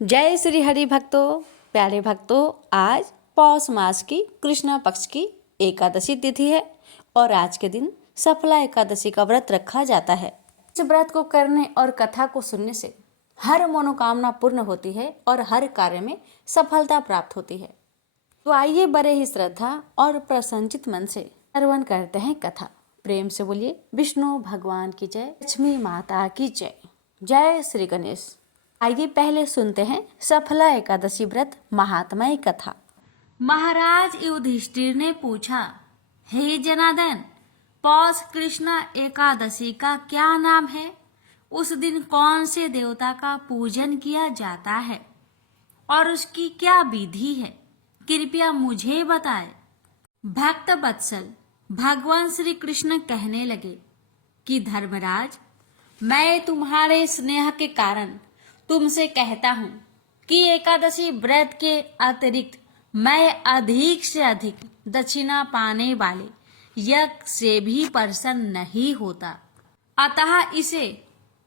जय श्री हरि भक्तों, प्यारे भक्तों। आज पौष मास की कृष्ण पक्ष की एकादशी तिथि है और आज के दिन सफला एकादशी का व्रत रखा जाता है। इस व्रत को करने और कथा को सुनने से हर मनोकामना पूर्ण होती है और हर कार्य में सफलता प्राप्त होती है। तो आइए बड़े ही श्रद्धा और प्रसन्नचित मन से श्रवण करते हैं कथा। प्रेम से बोलिए विष्णु भगवान की जय, लक्ष्मी माता की जय, जय श्री गणेश। आइए पहले सुनते हैं सफला एकादशी व्रत महात्म्य कथा। महाराज युधिष्ठिर ने पूछा, हे जनार्दन, पौष कृष्ण एकादशी का क्या नाम है? उस दिन कौन से देवता का पूजन किया जाता है और उसकी क्या विधि है? कृपया मुझे बताएं। भक्त वत्सल भगवान श्री कृष्ण कहने लगे कि धर्मराज, मैं तुम्हारे स्नेह के कारण तुमसे कहता हूँ कि एकादशी व्रत के अतिरिक्त मैं अधिक से अधिक दक्षिणा पाने वाले यज्ञ से भी प्रसन्न नहीं होता, अतः इसे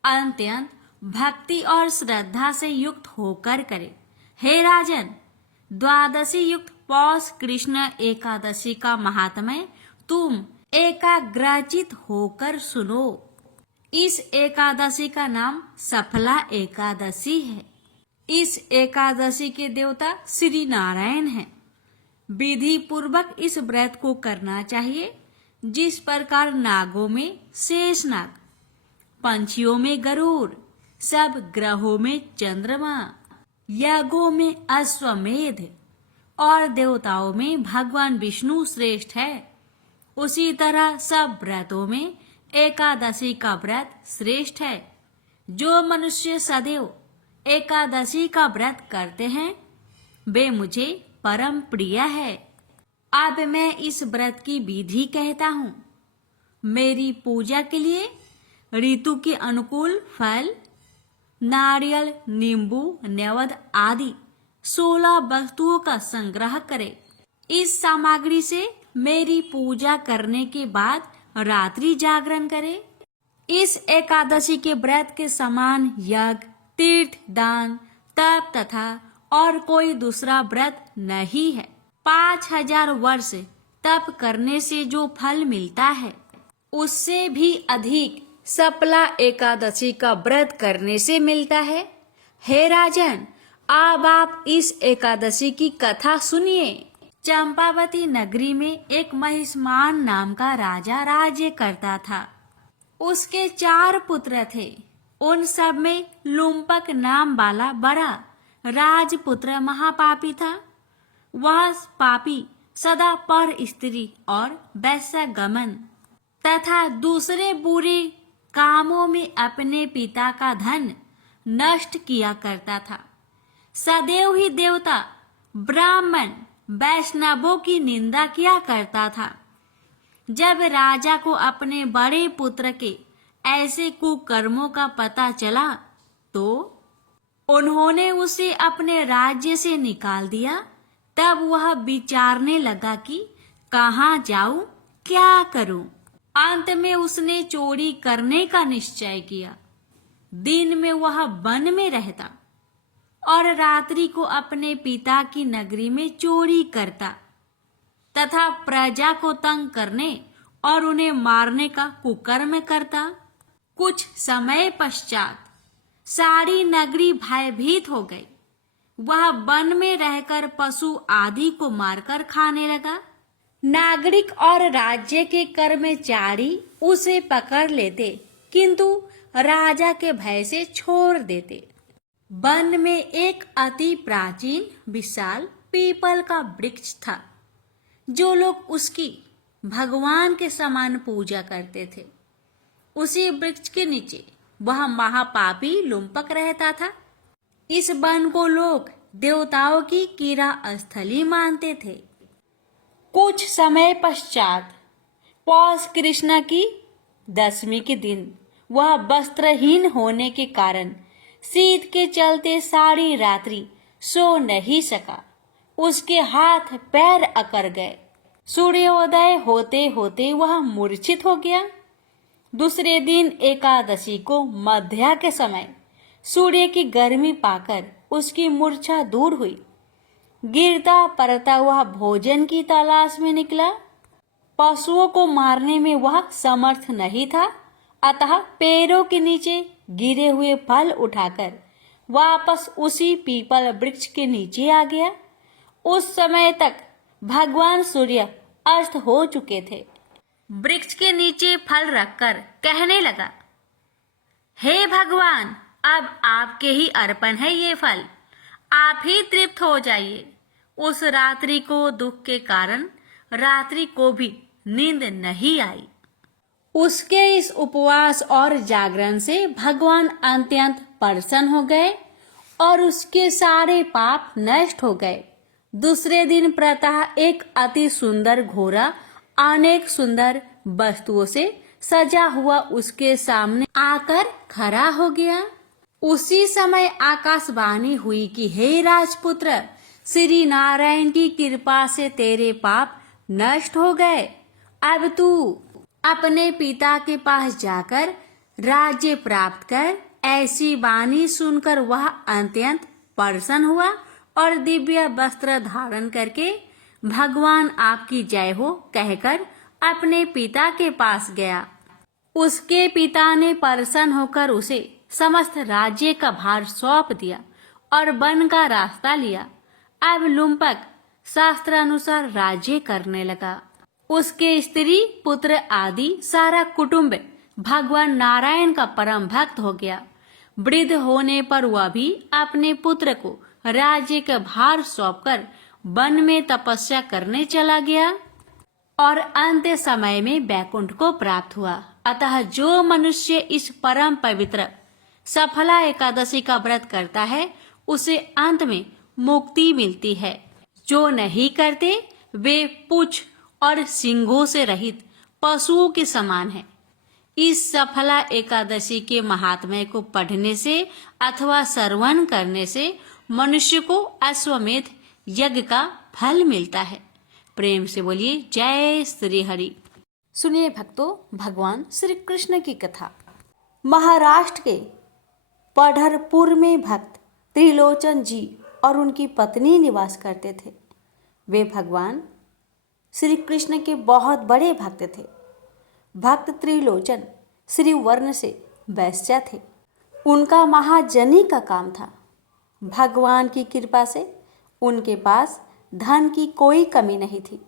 अत्यंत भक्ति और श्रद्धा से युक्त होकर करे। हे राजन, द्वादशी युक्त पौष कृष्ण एकादशी का महात्म्य तुम एकाग्रचित होकर सुनो। इस एकादशी का नाम सफला एकादशी है। इस एकादशी के देवता श्री नारायण हैं। विधि पूर्वक इस व्रत को करना चाहिए। जिस प्रकार नागों में शेषनाग, पंछियों में गरुड़, सब ग्रहों में चंद्रमा, यज्ञों में अश्वमेध और देवताओं में भगवान विष्णु श्रेष्ठ है, उसी तरह सब व्रतों में एकादशी का व्रत श्रेष्ठ है। जो मनुष्य सदैव एकादशी का व्रत करते हैं वे मुझे परम प्रिय है। अब मैं इस व्रत की विधि कहता हूँ। मेरी पूजा के लिए ऋतु के अनुकूल फल, नारियल, नींबू, नैवेद्य आदि 16 वस्तुओं का संग्रह करें। इस सामग्री से मेरी पूजा करने के बाद रात्रि जागरण करें। इस एकादशी के व्रत के समान यज्ञ, तीर्थ, दान, तप तथा और कोई दूसरा व्रत नहीं है। 5000 वर्ष तप करने से जो फल मिलता है उससे भी अधिक सफला एकादशी का व्रत करने से मिलता है। हे राजन, अब आप इस एकादशी की कथा सुनिए। चंपावती नगरी में एक महिष्मान नाम का राजा राज्य करता था। उसके 4 पुत्र थे। उन सब में लुम्पक नाम वाला बड़ा राजपुत्र महापापी था। वह पापी सदा पर स्त्री और वैश्यगमन तथा दूसरे बुरे कामों में अपने पिता का धन नष्ट किया करता था। सदैव ही देवता, ब्राह्मण, वैष्णवों की निंदा किया करता था। जब राजा को अपने बड़े पुत्र के ऐसे कुकर्मों का पता चला तो उन्होंने उसे अपने राज्य से निकाल दिया। तब वह विचारने लगा कि कहाँ जाऊं, क्या करूं। अंत में उसने चोरी करने का निश्चय किया। दिन में वह वन में रहता और रात्रि को अपने पिता की नगरी में चोरी करता तथा प्रजा को तंग करने और उन्हें मारने का कुकर्म करता। कुछ समय पश्चात सारी नगरी भयभीत हो गई। वह वन में रहकर पशु आदि को मारकर खाने लगा। नागरिक और राज्य के कर्मचारी उसे पकड़ लेते किंतु राजा के भय से छोड़ देते। वन में एक अति प्राचीन विशाल पीपल का वृक्ष था। जो लोग उसकी भगवान के समान पूजा करते थे। उसी वृक्ष के नीचे वह महापापी लुम्पक रहता था। इस वन को लोग देवताओं की कीड़ा स्थली मानते थे। कुछ समय पश्चात पौष कृष्ण की दशमी के दिन वह वस्त्रहीन होने के कारण शीत के चलते सारी रात्रि सो नहीं सका। उसके हाथ पैर अकड़ गए। सूर्योदय होते होते वह मूर्छित हो गया। दूसरे दिन एकादशी को मध्या के समय सूर्य की गर्मी पाकर उसकी मूर्छा दूर हुई। गिरता पड़ता हुआ भोजन की तलाश में निकला। पशुओं को मारने में वह समर्थ नहीं था, अतः पैरों के नीचे गिरे हुए फल उठाकर वापस उसी पीपल वृक्ष के नीचे आ गया। उस समय तक भगवान सूर्य अस्त हो चुके थे। वृक्ष के नीचे फल रखकर कहने लगा, हे भगवान, अब आपके ही अर्पण है ये फल, आप ही तृप्त हो जाइए। उस रात्रि को दुख के कारण रात्रि को भी नींद नहीं आई। उसके इस उपवास और जागरण से भगवान अत्यंत प्रसन्न हो गए और उसके सारे पाप नष्ट हो गए। दूसरे दिन प्रातः एक अति सुंदर घोड़ा अनेक सुंदर वस्तुओं से सजा हुआ उसके सामने आकर खड़ा हो गया। उसी समय आकाशवाणी हुई कि हे राजपुत्र, श्री नारायण की कृपा से तेरे पाप नष्ट हो गए। अब तू अपने पिता के पास जाकर राज्य प्राप्त कर। ऐसी वाणी सुनकर वह अत्यंत प्रसन्न हुआ और दिव्य वस्त्र धारण करके भगवान आपकी जय हो कहकर अपने पिता के पास गया। उसके पिता ने प्रसन्न होकर उसे समस्त राज्य का भार सौंप दिया और वन का रास्ता लिया। अब लुम्पक शास्त्रानुसार राज्य करने लगा। उसके स्त्री पुत्र आदि सारा कुटुंब भगवान नारायण का परम भक्त हो गया। वृद्ध होने पर वह भी अपने पुत्र को राज्य का भार सौंपकर वन में तपस्या करने चला गया और अंत समय में वैकुंठ को प्राप्त हुआ। अतः जो मनुष्य इस परम पवित्र सफला एकादशी का व्रत करता है उसे अंत में मुक्ति मिलती है। जो नहीं करते वे पूंछ और सींगों से रहित पशुओं के समान है। इस सफला एकादशी के महात्म्य को पढ़ने से अथवा श्रवण करने से मनुष्य को अश्वमेध यज्ञ का फल मिलता है। प्रेम से बोलिए जय श्री हरि। सुनिए भक्तों, भगवान श्री कृष्ण की कथा। महाराष्ट्र के पढ़रपुर में भक्त त्रिलोचन जी और उनकी पत्नी निवास करते थे। वे भगवान श्री कृष्ण के बहुत बड़े भक्त थे। भक्त त्रिलोचन श्री वर्ण से वैश्य थे। उनका महाजनी का काम था। भगवान की कृपा से उनके पास धन की कोई कमी नहीं थी।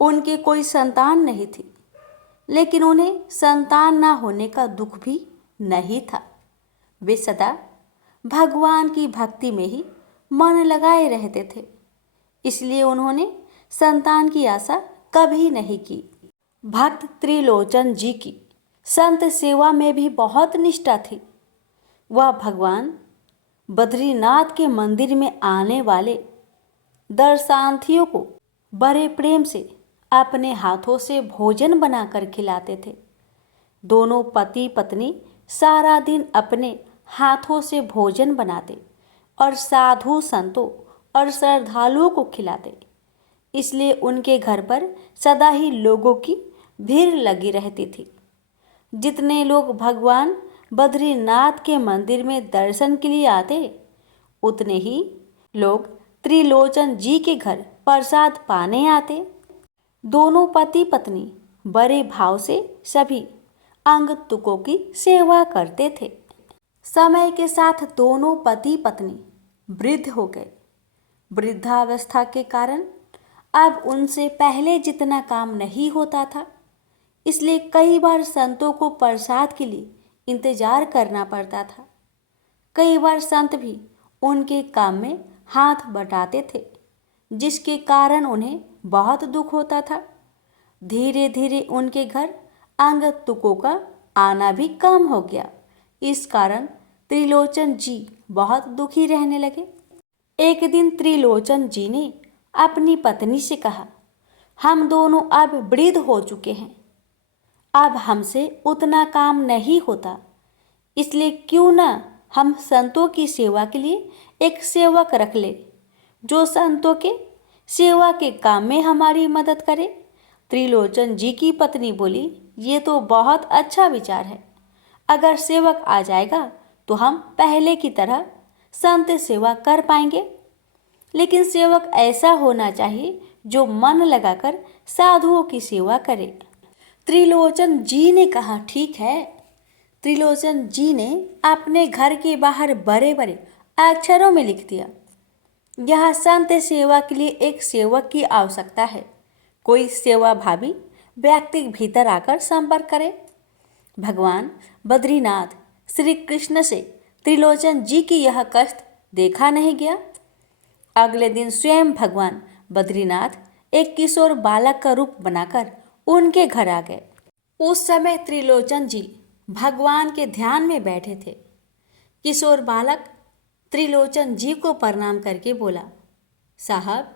उनके कोई संतान नहीं थी, लेकिन उन्हें संतान न होने का दुख भी नहीं था। वे सदा भगवान की भक्ति में ही मन लगाए रहते थे, इसलिए उन्होंने संतान की आशा कभी नहीं की। भक्त त्रिलोचन जी की संत सेवा में भी बहुत निष्ठा थी। वह भगवान बद्रीनाथ के मंदिर में आने वाले दर्शनार्थियों को बड़े प्रेम से अपने हाथों से भोजन बनाकर खिलाते थे। दोनों पति पत्नी सारा दिन अपने हाथों से भोजन बनाते और साधु संतों और श्रद्धालुओं को खिलाते। इसलिए उनके घर पर सदा ही लोगों की भीड़ लगी रहती थी। जितने लोग भगवान बद्रीनाथ के मंदिर में दर्शन के लिए आते, उतने ही लोग त्रिलोचन जी के घर प्रसाद पाने आते। दोनों पति पत्नी बड़े भाव से सभी आगंतुकों की सेवा करते थे। समय के साथ दोनों पति पत्नी वृद्ध हो गए। वृद्धावस्था के कारण अब उनसे पहले जितना काम नहीं होता था, इसलिए कई बार संतों को प्रसाद के लिए इंतजार करना पड़ता था। कई बार संत भी उनके काम में हाथ बटाते थे, जिसके कारण उन्हें बहुत दुख होता था। धीरे धीरे उनके घर आगंतुकों का आना भी कम हो गया। इस कारण त्रिलोचन जी बहुत दुखी रहने लगे। एक दिन त्रिलोचन जी ने अपनी पत्नी से कहा, हम दोनों अब वृद्ध हो चुके हैं, अब हमसे उतना काम नहीं होता, इसलिए क्यों ना हम संतों की सेवा के लिए एक सेवक रख ले, जो संतों के सेवा के काम में हमारी मदद करे। त्रिलोचन जी की पत्नी बोली, ये तो बहुत अच्छा विचार है। अगर सेवक आ जाएगा तो हम पहले की तरह संत सेवा कर पाएंगे। लेकिन सेवक ऐसा होना चाहिए जो मन लगाकर साधुओं की सेवा करे। त्रिलोचन जी ने कहा, ठीक है। त्रिलोचन जी ने अपने घर के बाहर बड़े बड़े अक्षरों में लिख दिया, यह संत सेवा के लिए एक सेवक की आवश्यकता है। कोई सेवा भावी व्यक्ति भीतर आकर संपर्क करे। भगवान बद्रीनाथ श्री कृष्ण से त्रिलोचन जी की यह कष्ट देखा नहीं गया। अगले दिन स्वयं भगवान बद्रीनाथ एक किशोर बालक का रूप बनाकर उनके घर आ गए। उस समय त्रिलोचन जी भगवान के ध्यान में बैठे थे। किशोर बालक त्रिलोचन जी को प्रणाम करके बोला, साहब,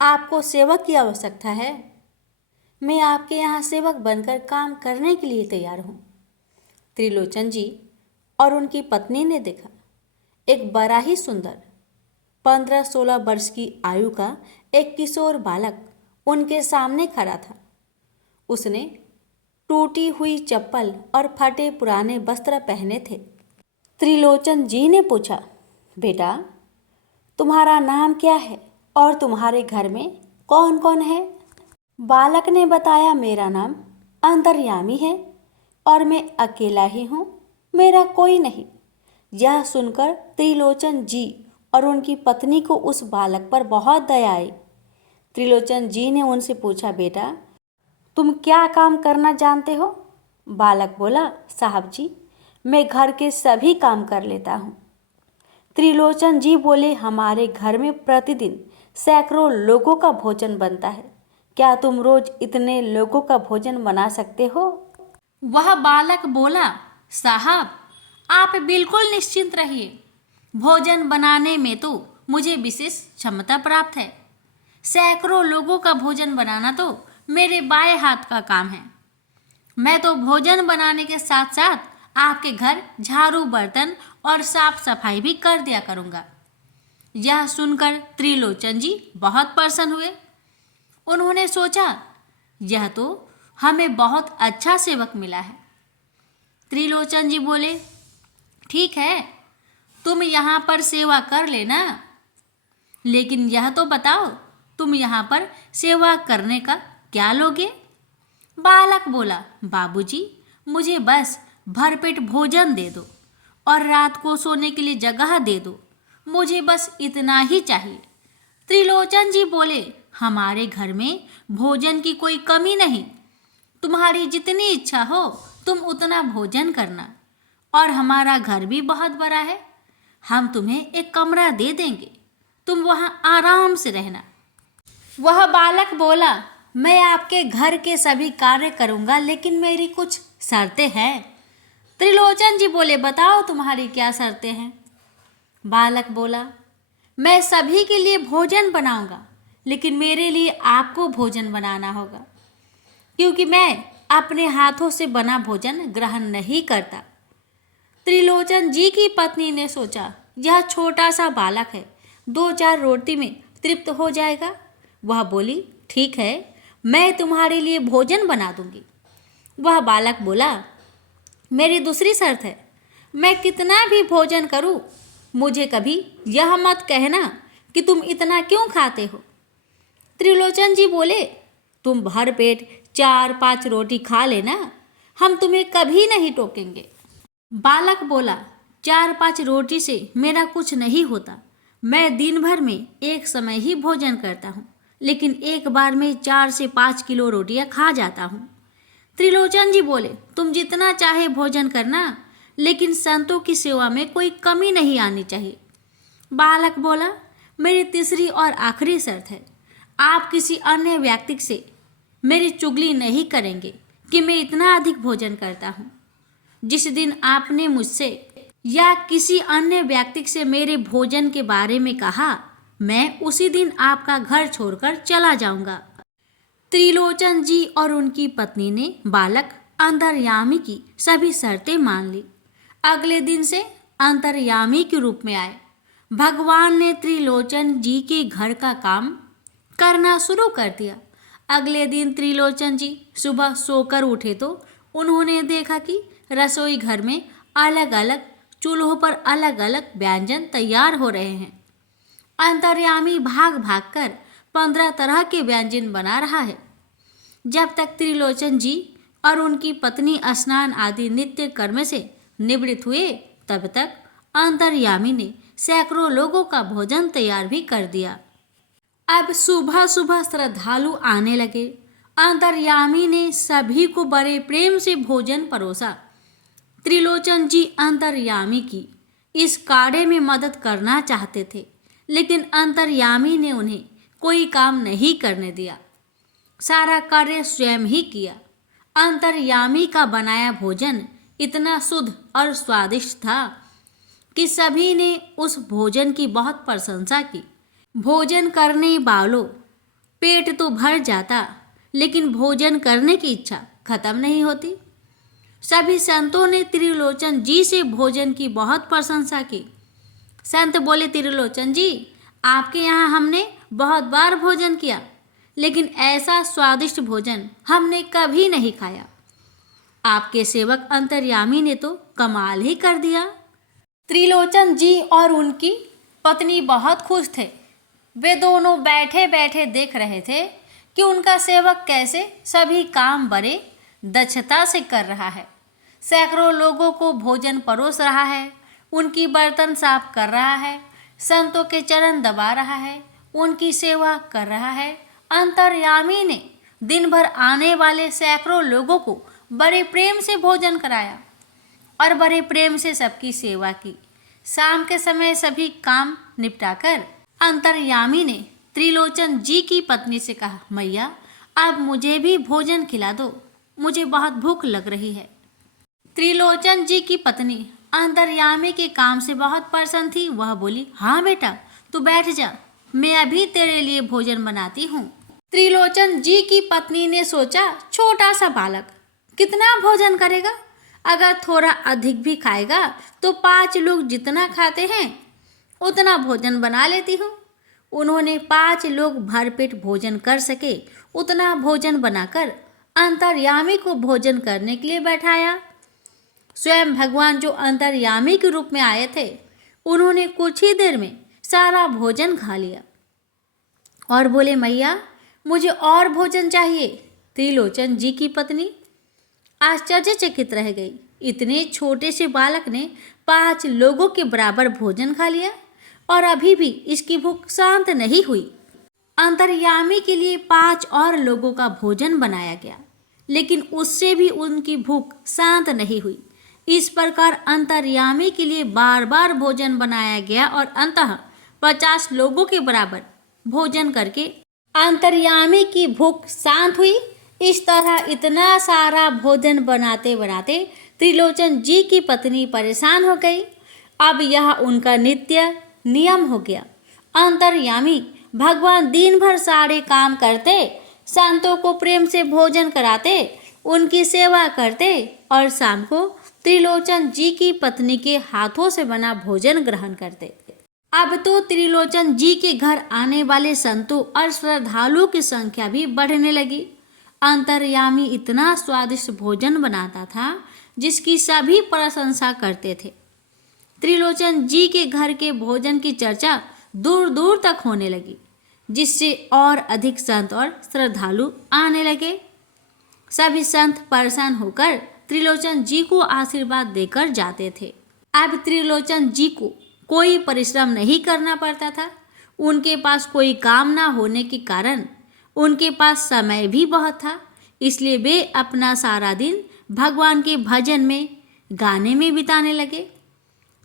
आपको सेवक की आवश्यकता है। मैं आपके यहाँ सेवक बनकर काम करने के लिए तैयार हूँ। त्रिलोचन जी और उनकी पत्नी ने देखा, एक बड़ा ही सुंदर 15-16 वर्ष की आयु का एक किशोर बालक उनके सामने खड़ा था। उसने टूटी हुई चप्पल और फटे पुराने वस्त्र पहने थे। त्रिलोचन जी ने पूछा, बेटा, तुम्हारा नाम क्या है और तुम्हारे घर में कौन कौन है? बालक ने बताया, मेरा नाम अंतर्यामी है और मैं अकेला ही हूँ, मेरा कोई नहीं। यह सुनकर त्रिलोचन जी और उनकी पत्नी को उस बालक पर बहुत दया आई। त्रिलोचन जी ने उनसे पूछा, बेटा, तुम क्या काम करना जानते हो? बालक बोला, साहब जी, मैं घर के सभी काम कर लेता हूँ। त्रिलोचन जी बोले, हमारे घर में प्रतिदिन सैकड़ों लोगों का भोजन बनता है। क्या तुम रोज इतने लोगों का भोजन बना सकते हो? वह बालक बोला, साहब, आप बिल्कुल निश्चिंत रहिए। भोजन बनाने में तो मुझे विशेष क्षमता प्राप्त है। सैकड़ों लोगों का भोजन बनाना तो मेरे बाएं हाथ का काम है। मैं तो भोजन बनाने के साथ साथ आपके घर झाड़ू बर्तन और साफ सफाई भी कर दिया करूँगा। यह सुनकर त्रिलोचन जी बहुत प्रसन्न हुए। उन्होंने सोचा, यह तो हमें बहुत अच्छा सेवक मिला है। त्रिलोचन जी बोले, ठीक है, तुम यहाँ पर सेवा कर लेना, लेकिन यह तो बताओ, तुम यहाँ पर सेवा करने का क्या लोगे? बालक बोला, बाबूजी, मुझे बस भरपेट भोजन दे दो और रात को सोने के लिए जगह दे दो, मुझे बस इतना ही चाहिए। त्रिलोचन जी बोले, हमारे घर में भोजन की कोई कमी नहीं। तुम्हारी जितनी इच्छा हो तुम उतना भोजन करना, और हमारा घर भी बहुत बड़ा है। हम तुम्हें एक कमरा दे देंगे, तुम वहाँ आराम से रहना। वह बालक बोला, मैं आपके घर के सभी कार्य करूँगा, लेकिन मेरी कुछ शर्तें हैं। त्रिलोचन जी बोले, बताओ तुम्हारी क्या शर्तें हैं? बालक बोला, मैं सभी के लिए भोजन बनाऊंगा, लेकिन मेरे लिए आपको भोजन बनाना होगा, क्योंकि मैं अपने हाथों से बना भोजन ग्रहण नहीं करता। त्रिलोचन जी की पत्नी ने सोचा, यह छोटा सा बालक है, 2-4 रोटी में तृप्त हो जाएगा। वह बोली, ठीक है, मैं तुम्हारे लिए भोजन बना दूंगी। वह बालक बोला, मेरी दूसरी शर्त है, मैं कितना भी भोजन करूं, मुझे कभी यह मत कहना कि तुम इतना क्यों खाते हो। त्रिलोचन जी बोले, तुम भर पेट 4-5 रोटी खा लेना, हम तुम्हें कभी नहीं टोकेंगे। बालक बोला, 4-5 रोटी से मेरा कुछ नहीं होता। मैं दिन भर में एक समय ही भोजन करता हूँ, लेकिन एक बार में 4 से 5 किलो रोटियाँ खा जाता हूँ। त्रिलोचन जी बोले, तुम जितना चाहे भोजन करना, लेकिन संतों की सेवा में कोई कमी नहीं आनी चाहिए। बालक बोला, मेरी तीसरी और आखिरी शर्त है, आप किसी अन्य व्यक्ति से मेरी चुगली नहीं करेंगे कि मैं इतना अधिक भोजन करता हूँ। जिस दिन आपने मुझसे या किसी अन्य व्यक्ति से मेरे भोजन के बारे में कहा, मैं उसी दिन आपका घर छोड़कर चला जाऊंगा। त्रिलोचन जी और उनकी पत्नी ने बालक अंतर्यामी की सभी शर्तें मान ली। अगले दिन से अंतर्यामी के रूप में आए। भगवान ने त्रिलोचन जी के घर का काम करना शुरू कर दिया। अगले दिन त्रिलोचन जी सुबह सोकर उठे तो उन्होंने देखा कि रसोई घर में अलग अलग चूल्हों पर अलग अलग व्यंजन तैयार हो रहे हैं। अंतर्यामी भाग भाग कर 15 तरह के व्यंजन बना रहा है। जब तक त्रिलोचन जी और उनकी पत्नी स्नान आदि नित्य कर्म से निवृत्त हुए, तब तक अंतर्यामी ने सैकड़ों लोगों का भोजन तैयार भी कर दिया। अब सुबह सुबह श्रद्धालु आने लगे। अंतर्यामी ने सभी को बड़े प्रेम से भोजन परोसा। त्रिलोचन जी अंतर्यामी की इस कार्य में मदद करना चाहते थे, लेकिन अंतर्यामी ने उन्हें कोई काम नहीं करने दिया। सारा कार्य स्वयं ही किया। अंतर्यामी का बनाया भोजन इतना शुद्ध और स्वादिष्ट था कि सभी ने उस भोजन की बहुत प्रशंसा की। भोजन करने वालों पेट तो भर जाता, लेकिन भोजन करने की इच्छा खत्म नहीं होती। सभी संतों ने त्रिलोचन जी से भोजन की बहुत प्रशंसा की। संत बोले, त्रिलोचन जी, आपके यहाँ हमने बहुत बार भोजन किया, लेकिन ऐसा स्वादिष्ट भोजन हमने कभी नहीं खाया। आपके सेवक अंतर्यामी ने तो कमाल ही कर दिया। त्रिलोचन जी और उनकी पत्नी बहुत खुश थे। वे दोनों बैठे बैठे देख रहे थे कि उनका सेवक कैसे सभी काम बड़े दक्षता से कर रहा है। सैकड़ों लोगों को भोजन परोस रहा है, उनकी बर्तन साफ कर रहा है, संतों के चरण दबा रहा है, उनकी सेवा कर रहा है। अंतर्यामी ने दिन भर आने वाले सैकड़ों लोगों को बड़े प्रेम से भोजन कराया और बड़े प्रेम से सबकी सेवा की। शाम के समय सभी काम निपटाकर अंतर्यामी ने त्रिलोचन जी की पत्नी से कहा, मैया, अब मुझे भी भोजन खिला दो, मुझे बहुत भूख लग रही है। त्रिलोचन जी की पत्नी अंतर्यामी के काम से बहुत प्रसन्न थी। वह बोली, हाँ बेटा, तू बैठ जा, मैं अभी तेरे लिए भोजन बनाती हूँ। त्रिलोचन जी की पत्नी ने सोचा, छोटा सा बालक कितना भोजन करेगा, अगर थोड़ा अधिक भी खाएगा तो 5 लोग जितना खाते हैं उतना भोजन बना लेती हूँ। उन्होंने 5 लोग भरपेट भोजन कर सके उतना भोजन बनाकर अंतर्यामी को भोजन करने के लिए बैठाया। स्वयं भगवान जो अंतर्यामी के रूप में आए थे, उन्होंने कुछ ही देर में सारा भोजन खा लिया और बोले, मैया, मुझे और भोजन चाहिए। त्रिलोचन जी की पत्नी आश्चर्यचकित रह गई। इतने छोटे से बालक ने 5 लोगों के बराबर भोजन खा लिया और अभी भी इसकी भूख शांत नहीं हुई। अंतर्यामी के लिए 5 और लोगों का भोजन बनाया गया, लेकिन उससे भी उनकी भूख शांत नहीं हुई। इस प्रकार अंतर्यामी के लिए बार बार भोजन बनाया गया और अंततः 50 लोगों के बराबर भोजन करके अंतर्यामी की भूख शांत हुई। इस तरह इतना सारा भोजन बनाते बनाते त्रिलोचन जी की पत्नी परेशान हो गई। अब यह उनका नित्य नियम हो गया। अंतर्यामी भगवान दिन भर सारे काम करते, संतों को प्रेम से भोजन कराते, उनकी सेवा करते और शाम को त्रिलोचन जी की पत्नी के हाथों से बना भोजन ग्रहण करते। अब तो त्रिलोचन जी के घर आने वाले संतों और श्रद्धालुओं की संख्या भी बढ़ने लगी। अंतर्यामी इतना स्वादिष्ट भोजन बनाता था जिसकी सभी प्रशंसा करते थे। त्रिलोचन जी के घर के भोजन की चर्चा दूर दूर तक होने लगी, जिससे और अधिक संत और श्रद्धालु आने लगे। सभी संत परेशान होकर त्रिलोचन जी को आशीर्वाद देकर जाते थे। अब त्रिलोचन जी को कोई परिश्रम नहीं करना पड़ता था। उनके पास कोई काम ना होने के कारण उनके पास समय भी बहुत था, इसलिए वे अपना सारा दिन भगवान के भजन में, गाने में बिताने लगे।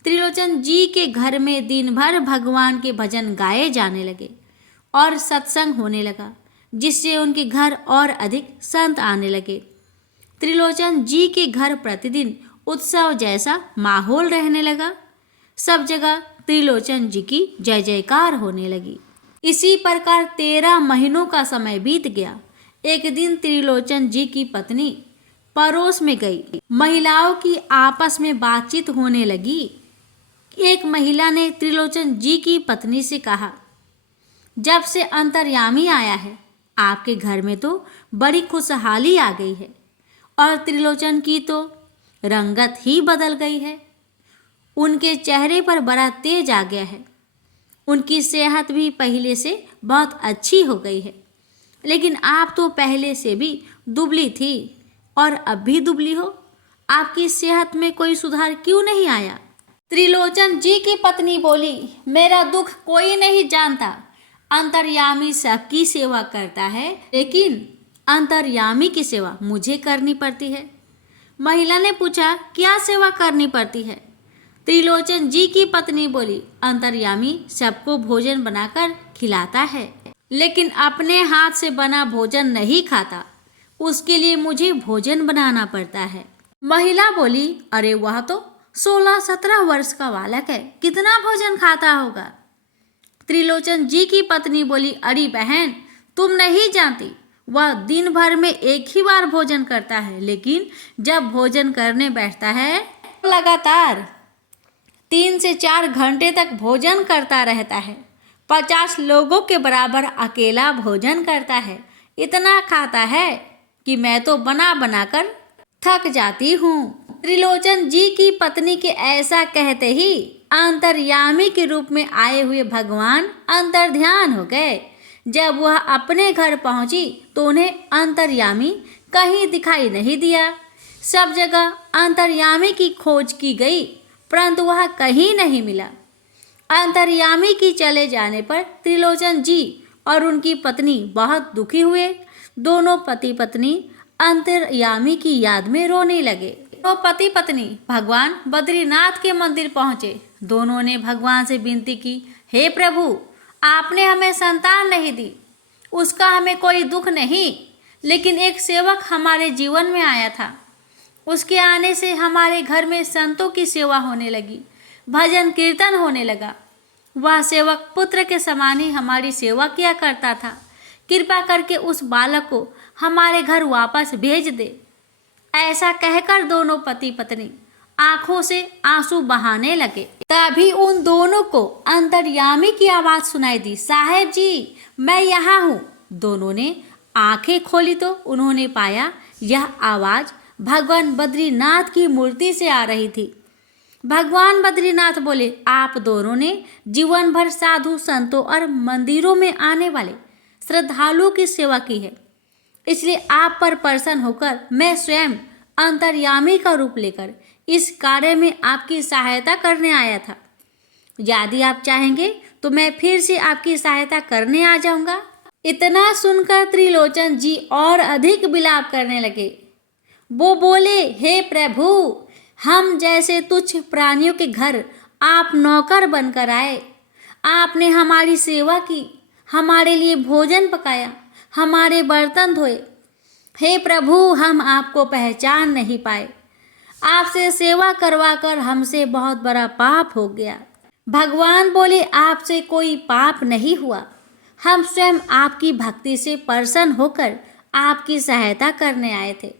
त्रिलोचन जी के घर में दिन भर भगवान के भजन गाए जाने लगे और सत्संग होने लगा, जिससे उनके घर और अधिक संत आने लगे। त्रिलोचन जी के घर प्रतिदिन उत्सव जैसा माहौल रहने लगा। सब जगह त्रिलोचन जी की जय जयकार होने लगी। इसी प्रकार 13 महीनों का समय बीत गया। एक दिन त्रिलोचन जी की पत्नी पड़ोस में गई। महिलाओं की आपस में बातचीत होने लगी। एक महिला ने त्रिलोचन जी की पत्नी से कहा, जब से अंतर्यामी आया है, आपके घर में तो बड़ी खुशहाली आ गई है और त्रिलोचन की तो रंगत ही बदल गई है। उनके चेहरे पर बड़ा तेज आ गया है। उनकी सेहत भी पहले से बहुत अच्छी हो गई है। लेकिन आप तो पहले से भी दुबली थी और अब भी दुबली हो। आपकी सेहत में कोई सुधार क्यों नहीं आया? त्रिलोचन जी की पत्नी बोली, मेरा दुख कोई नहीं जानता। अंतर्यामी सबकी सेवा करता है, लेकिन अंतर्यामी की सेवा मुझे करनी पड़ती है। महिला ने पूछा, क्या सेवा करनी पड़ती है? त्रिलोचन जी की पत्नी बोली, अंतर्यामी सबको भोजन बनाकर खिलाता है, लेकिन अपने हाथ से बना भोजन नहीं खाता। उसके लिए मुझे भोजन बनाना पड़ता है। महिला बोली, अरे वह तो 16-17 वर्ष का बालक है, कितना भोजन खाता होगा? त्रिलोचन जी की पत्नी बोली, अरे बहन, तुम नहीं जानती, वह दिन भर में एक ही बार भोजन करता है, लेकिन जब भोजन करने बैठता है लगातार 3 से 4 घंटे तक भोजन करता रहता है। 50 लोगों के बराबर अकेला भोजन करता है। इतना खाता है कि मैं तो बना बनाकर थक जाती हूँ। त्रिलोचन जी की पत्नी के ऐसा कहते ही अंतर्यामी के रूप में आए हुए भगवान अंतर्ध्यान हो गए। जब वह अपने घर पहुंची तो उन्हें अंतर्यामी कहीं दिखाई नहीं दिया। सब जगह अंतर्यामी की खोज की गई, परंतु वह कहीं नहीं मिला। अंतर्यामी की चले जाने पर त्रिलोचन जी और उनकी पत्नी बहुत दुखी हुए। दोनों पति पत्नी अंतर्यामी की याद में रोने लगे। तो पति पत्नी भगवान बद्रीनाथ के मंदिर पहुंचे। दोनों ने भगवान से विनती की, हे प्रभु, आपने हमें संतान नहीं दी, उसका हमें कोई दुख नहीं, लेकिन एक सेवक हमारे जीवन में आया था। उसके आने से हमारे घर में संतों की सेवा होने लगी, भजन कीर्तन होने लगा। वह सेवक पुत्र के समान ही हमारी सेवा किया करता था। कृपा करके उस बालक को हमारे घर वापस भेज दे। ऐसा कहकर दोनों पति पत्नी आंखों से आंसू बहाने लगे। तभी उन दोनों को अंतर्यामी की आवाज सुनाई दी, साहेब जी, मैं यहाँ हूँ। दोनों ने आंखें खोली तो उन्होंने पाया यह आवाज भगवान बद्रीनाथ की मूर्ति से आ रही थी। भगवान बद्रीनाथ बोले, आप दोनों ने जीवन भर साधु संतों और मंदिरों में आने वाले श्रद्धालुओं की सेवा की है, इसलिए आप पर प्रसन्न होकर मैं स्वयं अंतर्यामी का रूप लेकर इस कार्य में आपकी सहायता करने आया था। यदि आप चाहेंगे तो मैं फिर से आपकी सहायता करने आ जाऊंगा। इतना सुनकर त्रिलोचन जी और अधिक विलाप करने लगे। वो बोले, हे प्रभु, हम जैसे तुच्छ प्राणियों के घर आप नौकर बनकर आए। आपने हमारी सेवा की, हमारे लिए भोजन पकाया, हमारे बर्तन धोए। हे प्रभु, हम आपको पहचान नहीं पाए। आपसे सेवा करवा कर हमसे बहुत बड़ा पाप हो गया। भगवान बोले, आपसे कोई पाप नहीं हुआ, हम स्वयं आपकी भक्ति से प्रसन्न होकर आपकी सहायता करने आए थे।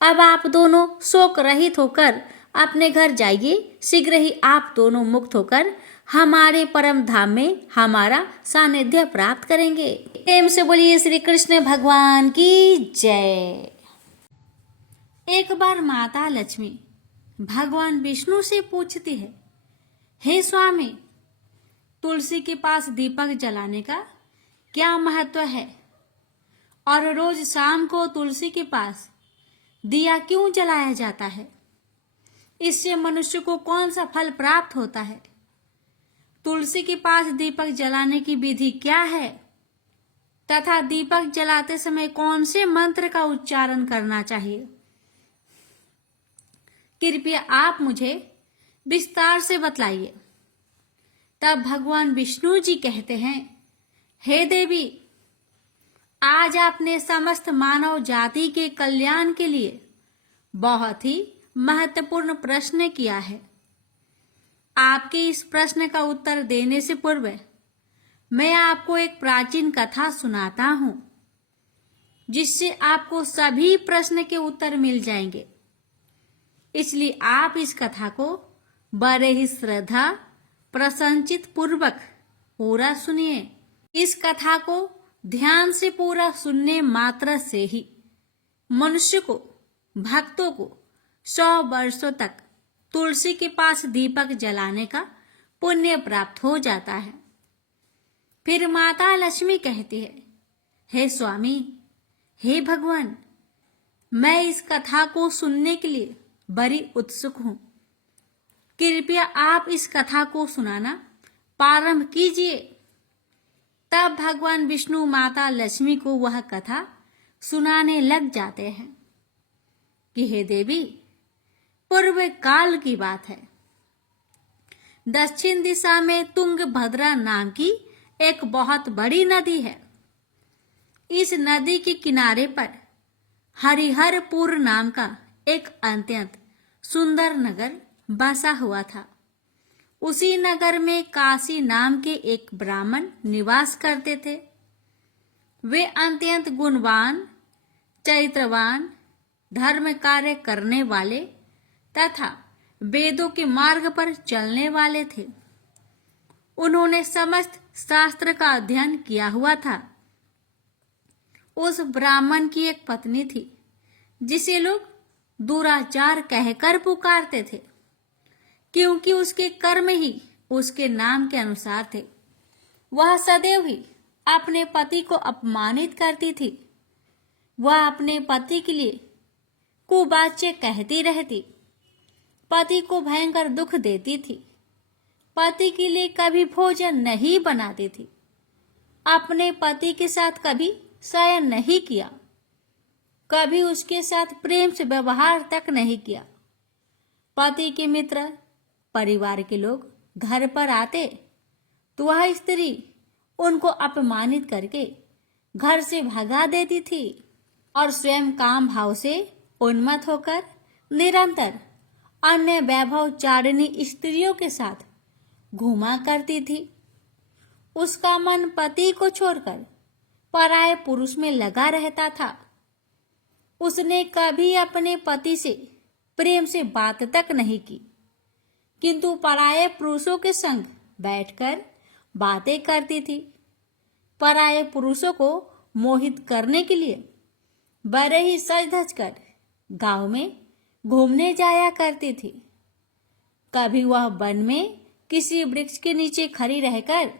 अब आप दोनों शोक रहित होकर अपने घर जाइए। शीघ्र ही आप दोनों मुक्त होकर हमारे परम धाम में हमारा सानिध्य प्राप्त करेंगे। प्रेम से बोलिए श्री कृष्ण भगवान की जय। एक बार माता लक्ष्मी भगवान विष्णु से पूछती है, हे स्वामी, तुलसी के पास दीपक जलाने का क्या महत्व है और रोज शाम को तुलसी के पास दिया क्यों जलाया जाता है? इससे मनुष्य को कौन सा फल प्राप्त होता है? तुलसी के पास दीपक जलाने की विधि क्या है तथा दीपक जलाते समय कौन से मंत्र का उच्चारण करना चाहिए? कृपया आप मुझे विस्तार से बतलाइए। तब भगवान विष्णु जी कहते हैं, हे देवी, आज आपने समस्त मानव जाति के कल्याण के लिए बहुत ही महत्वपूर्ण प्रश्न किया है। आपके इस प्रश्न का उत्तर देने से पूर्व मैं आपको एक प्राचीन कथा सुनाता हूं, जिससे आपको सभी प्रश्न के उत्तर मिल जाएंगे। इसलिए आप इस कथा को बड़े ही श्रद्धा प्रसन्नचित पूर्वक पूरा सुनिए। इस कथा को ध्यान से पूरा सुनने मात्र से ही मनुष्य को, भक्तों को 100 वर्षों तक तुलसी के पास दीपक जलाने का पुण्य प्राप्त हो जाता है। फिर माता लक्ष्मी कहती है, हे स्वामी, हे भगवान, मैं इस कथा को सुनने के लिए बड़ी उत्सुक हूं। कृपया आप इस कथा को सुनाना प्रारंभ कीजिए। तब भगवान विष्णु माता लक्ष्मी को वह कथा सुनाने लग जाते हैं कि हे देवी, पूर्व काल की बात है। दक्षिण दिशा में तुंगभद्रा नाम की एक बहुत बड़ी नदी है। इस नदी के किनारे पर हरिहरपुर नाम का एक अत्यंत सुंदर नगर बसा हुआ था। उसी नगर में काशी नाम के एक ब्राह्मण निवास करते थे। वे अत्यंत गुणवान, चरित्रवान, धर्म कार्य करने वाले तथा वेदों के मार्ग पर चलने वाले थे। उन्होंने समस्त शास्त्र का अध्ययन किया हुआ था। उस ब्राह्मण की एक पत्नी थी जिसे लोग दुराचार कहकर पुकारते थे, क्योंकि उसके कर्म ही उसके नाम के अनुसार थे। वह सदैव ही अपने पति को अपमानित करती थी। वह अपने पति के लिए कुवाच्य कहती रहती, पति को भयंकर दुख देती थी, पति के लिए कभी भोजन नहीं बनाती थी, अपने पति के साथ कभी शयन नहीं किया, कभी उसके साथ प्रेम से व्यवहार तक नहीं किया। पति के मित्र, परिवार के लोग घर पर आते तो वह स्त्री उनको अपमानित करके घर से भगा देती थी और स्वयं काम भाव से उन्मत्त होकर निरंतर अन्य वैभवचारिणी स्त्रियों के साथ घूमा करती थी। उसका मन पति को छोड़कर पराये पुरुष में लगा रहता था। उसने कभी अपने पति से प्रेम से बात तक नहीं की, किंतु पराये पुरुषों के संग बैठकर बातें करती थी। पराये पुरुषों को मोहित करने के लिए बड़े ही सज धज कर गांव में घूमने जाया करती थी। कभी वह वन में किसी वृक्ष के नीचे खड़ी रहकर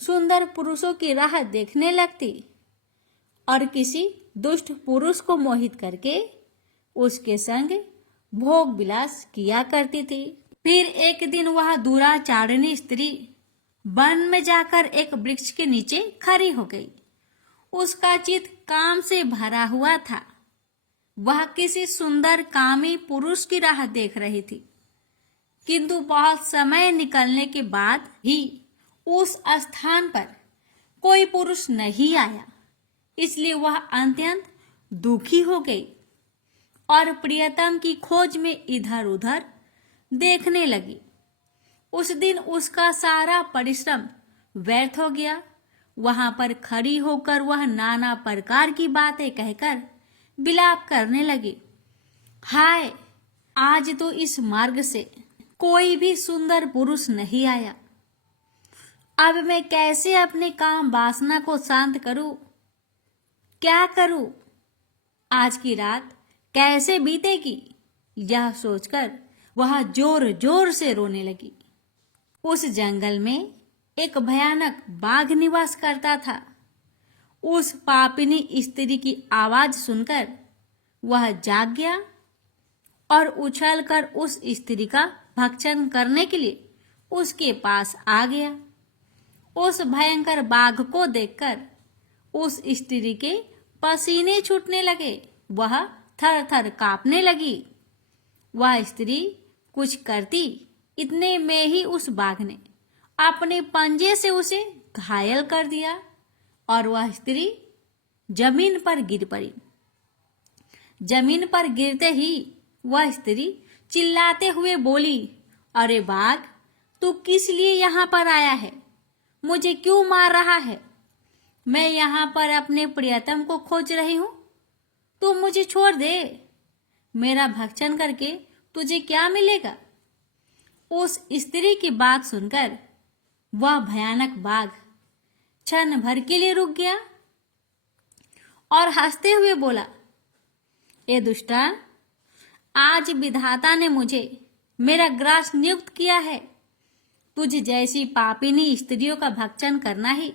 सुंदर पुरुषों की राह देखने लगती और किसी दुष्ट पुरुष को मोहित करके उसके संग भोग विलास किया करती थी। फिर एक दिन वह दुराचारिणी स्त्री वन में जाकर एक वृक्ष के नीचे खड़ी हो गई। उसका चित्त काम से भरा हुआ था। वह किसी सुंदर कामी पुरुष की राह देख रही थी, किंतु बहुत समय निकलने के बाद भी उस स्थान पर कोई पुरुष नहीं आया। इसलिए वह अत्यंत दुखी हो गई और प्रियतम की खोज में इधर उधर देखने लगी। उस दिन उसका सारा परिश्रम व्यर्थ हो गया। वहां पर खड़ी होकर वह नाना प्रकार की बातें कहकर विलाप करने लगी। हाय, आज तो इस मार्ग से कोई भी सुंदर पुरुष नहीं आया। अब मैं कैसे अपने काम वासना को शांत करूं? क्या करूं? आज की रात कैसे बीतेगी? यह सोचकर वह जोर जोर से रोने लगी। उस जंगल में एक भयानक बाघ निवास करता था। उस पापिनी स्त्री की आवाज सुनकर वह जाग गया और उछलकर उस स्त्री का भक्षण करने के लिए उसके पास आ गया। उस भयंकर बाघ को देखकर उस स्त्री के पसीने छूटने लगे। वह थर थर कांपने लगी। वह स्त्री कुछ करती, इतने में ही उस बाघ ने अपने पंजे से उसे घायल कर दिया और वह स्त्री जमीन पर गिर पड़ी। जमीन पर गिरते ही वह स्त्री चिल्लाते हुए बोली, अरे बाघ, तू किस लिए यहाँ पर आया है? मुझे क्यों मार रहा है? मैं यहाँ पर अपने प्रियतम को खोज रही हूँ। तू मुझे छोड़ दे। मेरा भक्षण करके तुझे क्या मिलेगा? उस स्त्री की बात सुनकर वह भयानक बाघ क्षण भर के लिए रुक गया और हंसते हुए बोला, ए दुष्टा, आज विधाता ने मुझे मेरा ग्रास नियुक्त किया है। तुझ जैसी पापिनी स्त्रियों का भक्षण करना ही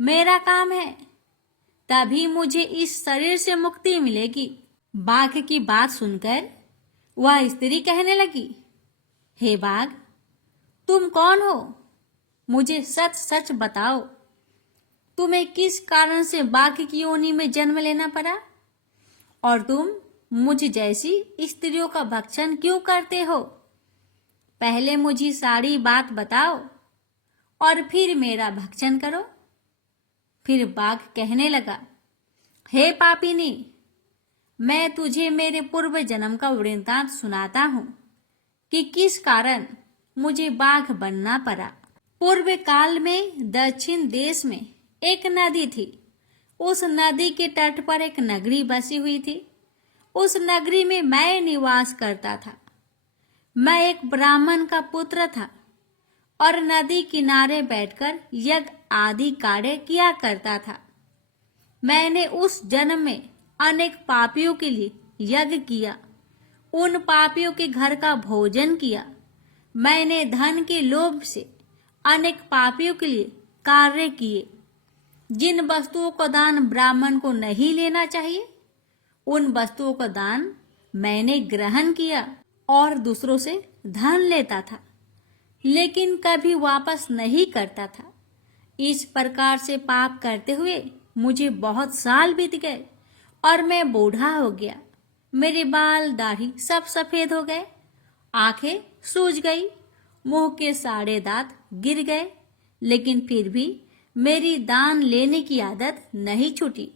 मेरा काम है, तभी मुझे इस शरीर से मुक्ति मिलेगी। बाघ की बात सुनकर वह स्त्री कहने लगी, हे बाघ, तुम कौन हो? मुझे सच सच बताओ, तुम्हें किस कारण से बाघ की योनि में जन्म लेना पड़ा और तुम मुझ जैसी स्त्रियों का भक्षण क्यों करते हो? पहले मुझे सारी बात बताओ और फिर मेरा भक्षण करो। फिर बाघ कहने लगा, हे पापिनी, मैं तुझे मेरे पूर्व जन्म का वृत्तांत सुनाता हूं कि किस कारण मुझे बाघ बनना पड़ा। पूर्व काल में दक्षिण देश में एक नदी थी। उस नदी के तट पर एक नगरी बसी हुई थी। उस नगरी में मैं निवास करता था। मैं एक ब्राह्मण का पुत्र था और नदी किनारे बैठकर यज्ञ आदि कार्य किया करता था। मैंने उस जन्म में अनेक पापियों के लिए यज्ञ किया, उन पापियों के घर का भोजन किया। मैंने धन के लोभ से अनेक पापियों के लिए कार्य किए। जिन वस्तुओं का दान ब्राह्मण को नहीं लेना चाहिए, उन वस्तुओं का दान मैंने ग्रहण किया और दूसरों से धन लेता था, लेकिन कभी वापस नहीं करता था। इस प्रकार से पाप करते हुए मुझे बहुत साल बीत गए और मैं बूढ़ा हो गया। मेरे बाल दाढ़ी सब सफेद हो गए, आंखें सूज गई, मुंह के सारे दांत गिर गए, लेकिन फिर भी मेरी दान लेने की आदत नहीं छूटी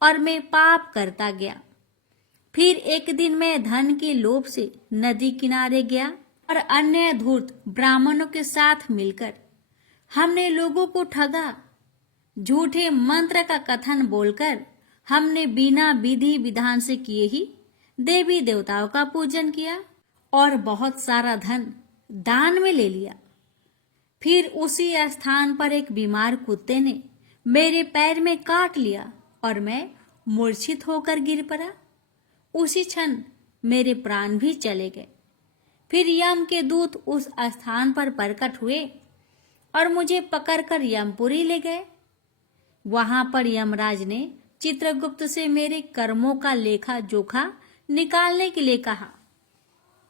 और मैं पाप करता गया। फिर एक दिन मैं धन के लोभ से नदी किनारे गया और अन्य धूर्त ब्राह्मणों के साथ मिलकर हमने लोगों को ठगा। झूठे मंत्र का कथन बोलकर हमने बिना विधि विधान से किए ही देवी देवताओं का पूजन किया और बहुत सारा धन दान में ले लिया। फिर उसी स्थान पर एक बीमार कुत्ते ने मेरे पैर में काट लिया और मैं मूर्छित होकर गिर पड़ा। उसी क्षण मेरे प्राण भी चले गए। फिर यम के दूत उस स्थान पर प्रकट हुए और मुझे पकड़कर यमपुरी ले गए। वहां पर यमराज ने चित्रगुप्त से मेरे कर्मों का लेखा जोखा निकालने के लिए कहा।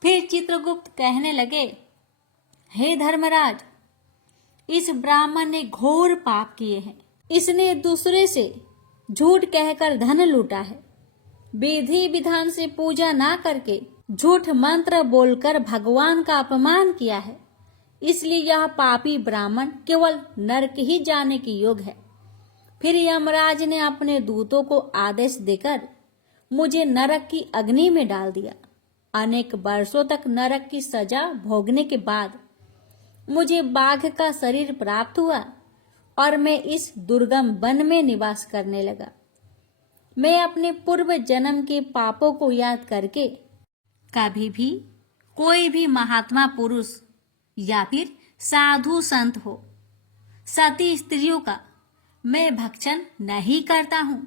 फिर चित्रगुप्त कहने लगे, हे धर्मराज, इस ब्राह्मण ने घोर पाप किए हैं। इसने दूसरे से झूठ कहकर धन लूटा है, विधि विधान से पूजा ना करके झूठ मंत्र बोलकर भगवान का अपमान किया है। इसलिए यह पापी ब्राह्मण केवल नरक ही जाने के योग्य है। फिर यमराज ने अपने दूतों को आदेश देकर मुझे नरक की अग्नि में डाल दिया। अनेक वर्षों तक नरक की सजा भोगने के बाद मुझे बाघ का शरीर प्राप्त हुआ और मैं इस दुर्गम वन में निवास करने लगा। मैं अपने पूर्व जन्म के पापों को याद करके कभी भी कोई भी महात्मा पुरुष या फिर साधु संत हो, सती स्त्रियों का मैं भक्षण नहीं करता हूँ।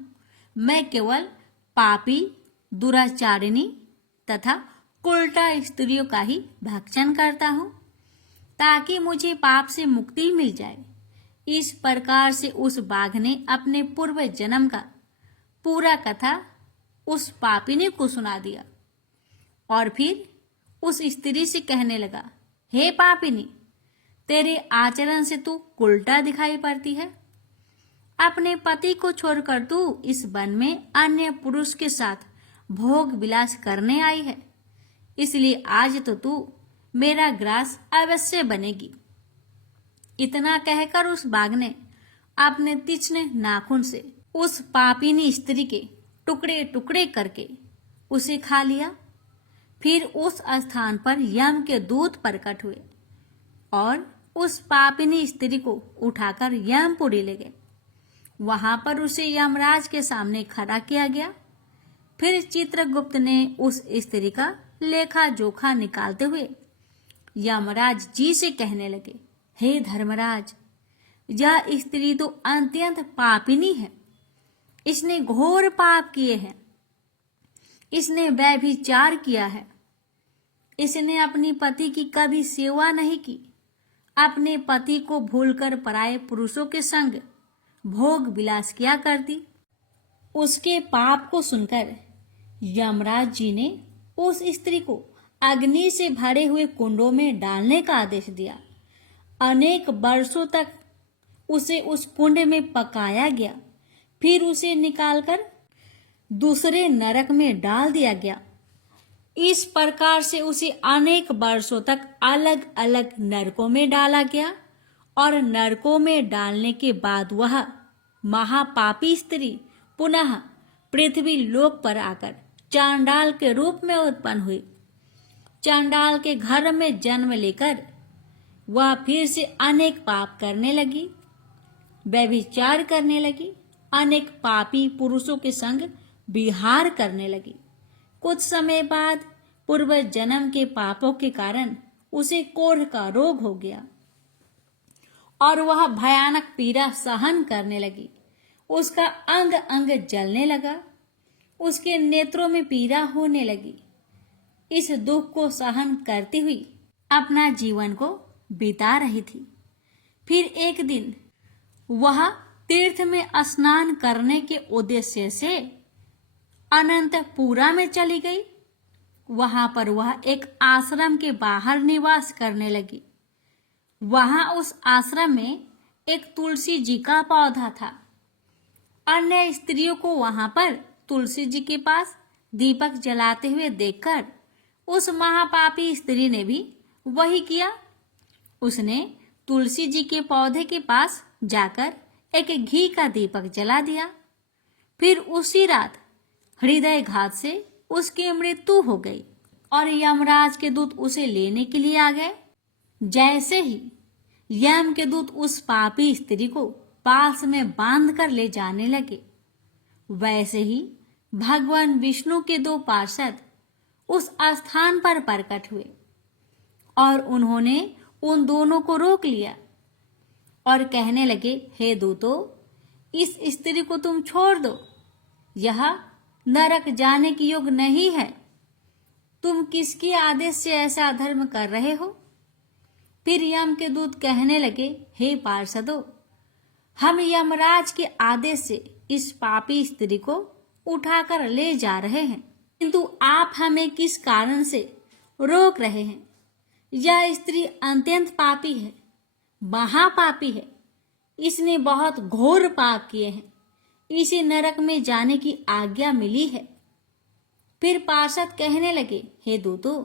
मैं केवल पापी, दुराचारिणी तथा उल्टा स्त्रियों का ही भक्षण करता हूँ, ताकि मुझे पाप से मुक्ति मिल जाए। इस प्रकार से उस बाघ ने अपने पूर्व जन्म का पूरा कथा उस पापिनी को सुना दिया और फिर उस स्त्री से कहने लगा, हे पापिनी, तेरे आचरण से तू उल्टा दिखाई पड़ती है। अपने पति को छोड़कर तू इस वन में अन्य पुरुष के साथ भोग विलास करने आई है, इसलिए आज तो तू मेरा ग्रास अवश्य बनेगी। इतना कहकर उस बाघ ने अपने तीक्ष्ण नाखून से उस पापिनी स्त्री के टुकड़े टुकड़े करके उसे खा लिया। फिर उस स्थान पर यम के दूत प्रकट हुए और उस पापिनी स्त्री को उठाकर यमपुरी ले गए। वहां पर उसे यमराज के सामने खड़ा किया गया। फिर चित्रगुप्त ने उस स्त्री का लेखा जोखा निकालते हुए यमराज जी से कहने लगे, हे धर्मराज, यह स्त्री तो अत्यंत पापिनी है। इसने घोर पाप किए हैं। इसने व्यभिचार किया है, इसने अपनी पति की कभी सेवा नहीं की, अपने पति को भूलकर पराये पुरुषों के संग भोग विलास किया करती। उसके पाप को सुनकर यमराज जी ने उस स्त्री को अग्नि से भरे हुए कुंडों में डालने का आदेश दिया। अनेक वर्षों तक उसे उस कुंड में पकाया गया, फिर उसे निकालकर दूसरे नरक में डाल दिया गया। इस प्रकार से उसे अनेक वर्षों तक अलग अलग नरकों में डाला गया और नरकों में डालने के बाद वह महापापी स्त्री पुनः पृथ्वी लोक पर आकर चांडाल के रूप में उत्पन्न हुई। चांडाल के घर में जन्म लेकर वह फिर से अनेक पाप करने लगी, व्यभिचार करने लगी, अनेक पापी पुरुषों के संग विहार करने लगी। कुछ समय बाद पूर्व जन्म के पापों के कारण उसे कोढ़ का रोग हो गया और वह भयानक पीड़ा सहन करने लगी। उसका अंग अंग जलने लगा, उसके नेत्रों में पीड़ा होने लगी। इस दुख को सहन करती हुई अपना जीवन को बिता रही थी। फिर एक दिन वह तीर्थ में स्नान करने के उद्देश्य से अनंतपुरा में चली गई। वहां पर वह एक आश्रम के बाहर निवास करने लगी। वहां उस आश्रम में एक तुलसी जी का पौधा था। अन्य स्त्रियों को वहां पर तुलसी जी के पास दीपक जलाते हुए देखकर उस महापापी स्त्री ने भी वही किया। उसने तुलसी जी के पौधे के पास जाकर एक घी का दीपक जला दिया। फिर उसी रात हृदय घात से उसकी मृत्यु हो गई और यमराज के दूत उसे लेने के लिए आ गए। जैसे ही यम के दूत उस पापी स्त्री को पास में बांध कर ले जाने लगे, वैसे ही भगवान विष्णु के दो पार्षद उस स्थान पर प्रकट हुए और उन्होंने उन दोनों को रोक लिया और कहने लगे, हे दूतों, इस स्त्री को तुम छोड़ दो, यह नरक जाने की योग्य नहीं है। तुम किसके आदेश से ऐसा अधर्म कर रहे हो? फिर यम के दूत कहने लगे, हे पार्षदों, हम यमराज के आदेश से इस पापी स्त्री को उठाकर ले जा रहे हैं, किंतु आप हमें किस कारण से रोक रहे हैं? यह स्त्री अत्यंत पापी है, महापापी है। इसने बहुत घोर पाप किए हैं, इसे नरक में जाने की आज्ञा मिली है। फिर पार्षद कहने लगे, हे दूतों,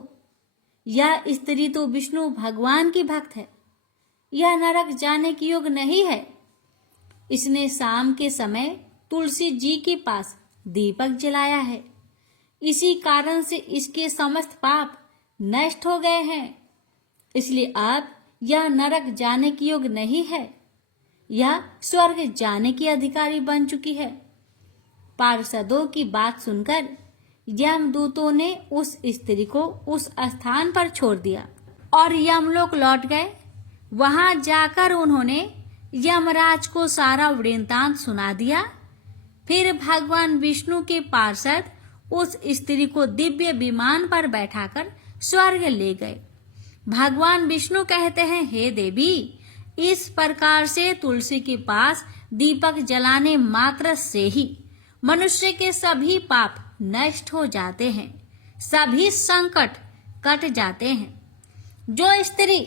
यह स्त्री तो विष्णु भगवान की भक्त है, यह नरक जाने की योग्य नहीं है। इसने शाम के समय तुलसी जी के पास दीपक जलाया है, इसी कारण से इसके समस्त पाप नष्ट हो गए हैं। इसलिए अब यह नरक जाने की योग्य नहीं है, यह स्वर्ग जाने की अधिकारी बन चुकी है। पार्षदों की बात सुनकर यमदूतों ने उस स्त्री को उस स्थान पर छोड़ दिया और यमलोक लौट गए। वहां जाकर उन्होंने यमराज को सारा वृत्तांत सुना दिया। फिर भगवान विष्णु के पार्षद उस स्त्री को दिव्य विमान पर बैठाकर स्वर्ग ले गए। भगवान विष्णु कहते हैं, हे देवी, इस प्रकार से तुलसी के पास दीपक जलाने मात्र से ही मनुष्य के सभी पाप नष्ट हो जाते हैं, सभी संकट कट जाते हैं। जो स्त्री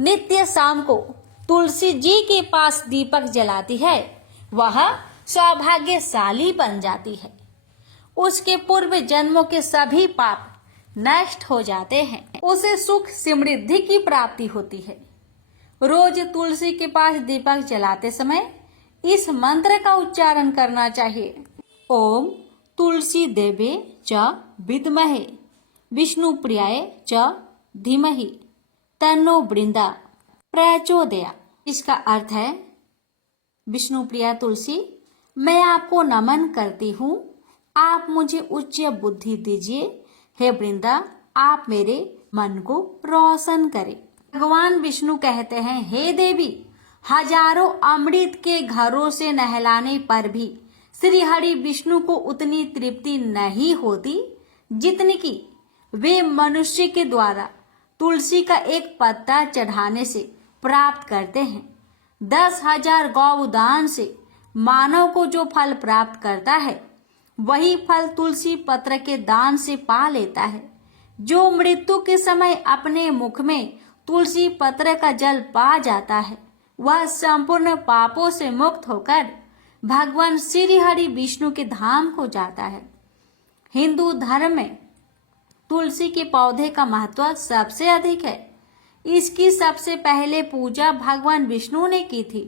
नित्य शाम को तुलसी जी के पास दीपक जलाती है, वह सौभाग्यशाली बन जाती है। उसके पूर्व जन्मों के सभी पाप नष्ट हो जाते हैं, उसे सुख समृद्धि की प्राप्ति होती है। रोज तुलसी के पास दीपक जलाते समय इस मंत्र का उच्चारण करना चाहिए। ओम तुलसी देवे च विद्महे विष्णु प्रियाय च धीमहि तन्नो वृंदा प्रचोदया। इसका अर्थ है, विष्णु प्रिया तुलसी, मैं आपको नमन करती हूँ, आप मुझे उच्च बुद्धि दीजिए। हे वृंदा, आप मेरे मन को रोशन करें। भगवान विष्णु कहते हैं, हे देवी, हजारों अमृत के घरों से नहलाने पर भी श्री हरि विष्णु को उतनी तृप्ति नहीं होती जितनी कि वे मनुष्य के द्वारा तुलसी का एक पत्ता चढ़ाने से प्राप्त करते हैं। 10,000 गौदान से मानव को जो फल प्राप्त करता है वही फल तुलसी पत्र के दान से पा लेता है। जो मृत्यु के समय अपने मुख में तुलसी पत्र का जल पा जाता है वह संपूर्ण पापों से मुक्त होकर भगवान श्री हरि विष्णु के धाम को जाता है। हिंदू धर्म में तुलसी के पौधे का महत्व सबसे अधिक है। इसकी सबसे पहले पूजा भगवान विष्णु ने की थी।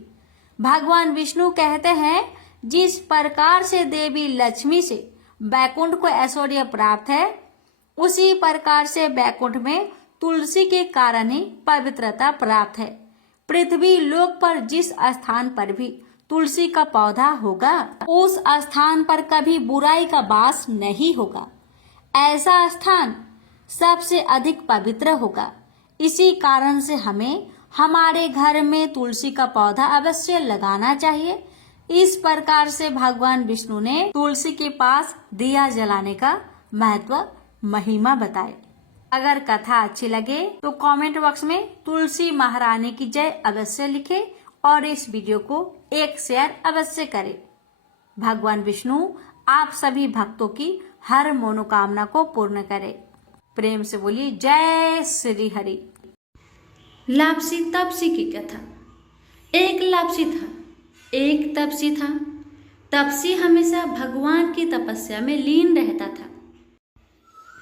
भगवान विष्णु कहते हैं, जिस प्रकार से देवी लक्ष्मी से बैकुंठ को ऐश्वर्य प्राप्त है उसी प्रकार से बैकुंठ में तुलसी के कारण ही पवित्रता प्राप्त है। पृथ्वी लोक पर जिस स्थान पर भी तुलसी का पौधा होगा उस स्थान पर कभी बुराई का वास नहीं होगा। ऐसा स्थान सबसे अधिक पवित्र होगा। इसी कारण से हमें हमारे घर में तुलसी का पौधा अवश्य लगाना चाहिए। इस प्रकार से भगवान विष्णु ने तुलसी के पास दिया जलाने का महत्व महिमा बताए। अगर कथा अच्छी लगे तो कमेंट बॉक्स में तुलसी महारानी की जय अवश्य लिखें और इस वीडियो को एक शेयर अवश्य करें। भगवान विष्णु आप सभी भक्तों की हर मनोकामना को पूर्ण करे। प्रेम से बोलिए जय श्री हरि। लापसी तपसी की कथा। एक लापसी था, एक तपसी था। तपसी हमेशा भगवान की तपस्या में लीन रहता था।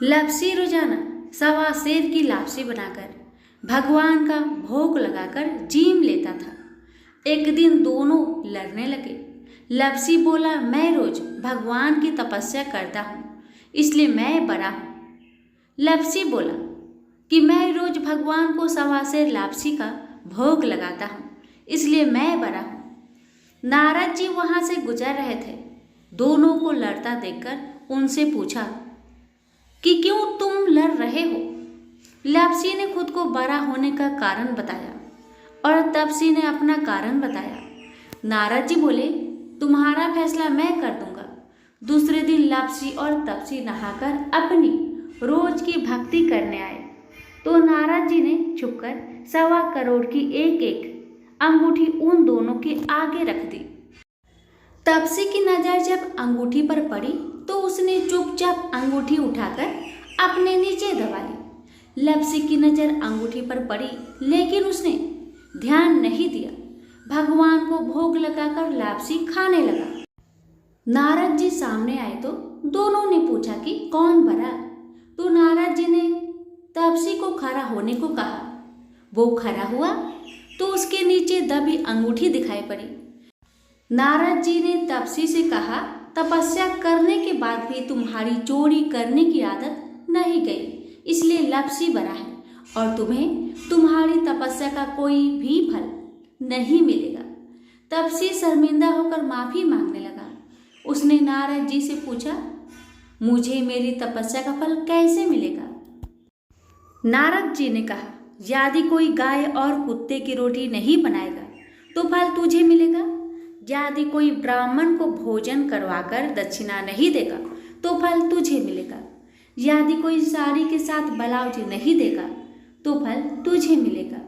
लापसी रोजाना सवा सेर की लापसी बनाकर भगवान का भोग लगाकर जीम लेता था। एक दिन दोनों लड़ने लगे। लापसी बोला, मैं रोज भगवान की तपस्या करता हूँ इसलिए मैं बड़ा हूँ। लापसी बोला कि मैं रोज भगवान को सवा सेर लापसी का भोग लगाता हूँ इसलिए मैं बड़ा हूँ। नारद जी वहां से गुजर रहे थे। दोनों को लड़ता देखकर उनसे पूछा कि क्यों तुम लड़ रहे हो। लापसी ने खुद को बड़ा होने का कारण बताया और तपसी ने अपना कारण बताया। नारद जी बोले, तुम्हारा फैसला मैं कर दूंगा। दूसरे दिन लापसी और तपसी नहाकर अपनी रोज की भक्ति करने आए तो नारद जी ने छुपकर 1.25 करोड़ की एक एक अंगूठी उन दोनों के आगे रख दी। तपसी की नजर जब अंगूठी पर पड़ी तो उसने चुपचाप अंगूठी उठाकर अपने नीचे दबा ली। लापसी की नजर अंगूठी पर पड़ी लेकिन उसने ध्यान नहीं दिया। भगवान को भोग लगाकर लापसी खाने लगा। नारद जी सामने आए तो दोनों ने पूछा कि कौन बड़ा। तो नारद जी ने तपसी को खड़ा होने को कहा। वो खड़ा हुआ तो उसके नीचे दबी अंगूठी दिखाई पड़ी। नारद जी ने तपसी से कहा, तपस्या करने के बाद भी तुम्हारी चोरी करने की आदत नहीं गई इसलिए लापसी बड़ा है और तुम्हें तुम्हारी तपस्या का कोई भी फल नहीं मिलेगा। तपसी शर्मिंदा होकर माफी मांगने लगा। उसने नारद जी से पूछा, मुझे मेरी तपस्या का फल कैसे मिलेगा। नारद जी ने कहा, यदि कोई गाय और कुत्ते की रोटी नहीं बनाएगा तो फल तुझे मिलेगा। यदि कोई ब्राह्मण को भोजन करवाकर दक्षिणा नहीं देगा तो फल तुझे मिलेगा। यदि कोई साड़ी के साथ ब्लाउज नहीं देगा तो फल तुझे मिलेगा।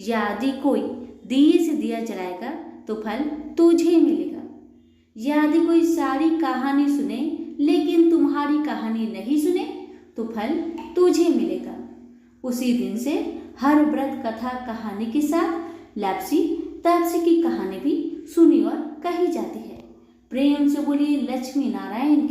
यदि कोई दिए से दिया जलाएगा तो फल तुझे मिलेगा। यदि कोई सारी कहानी सुने लेकिन तुम्हारी कहानी नहीं सुने तो फल तुझे मिलेगा। उसी दिन से हर व्रत कथा कहानी के साथ लापसी तपसी की कहानी भी सुनी और कही जाती है। प्रेम से बोलिए लक्ष्मी नारायण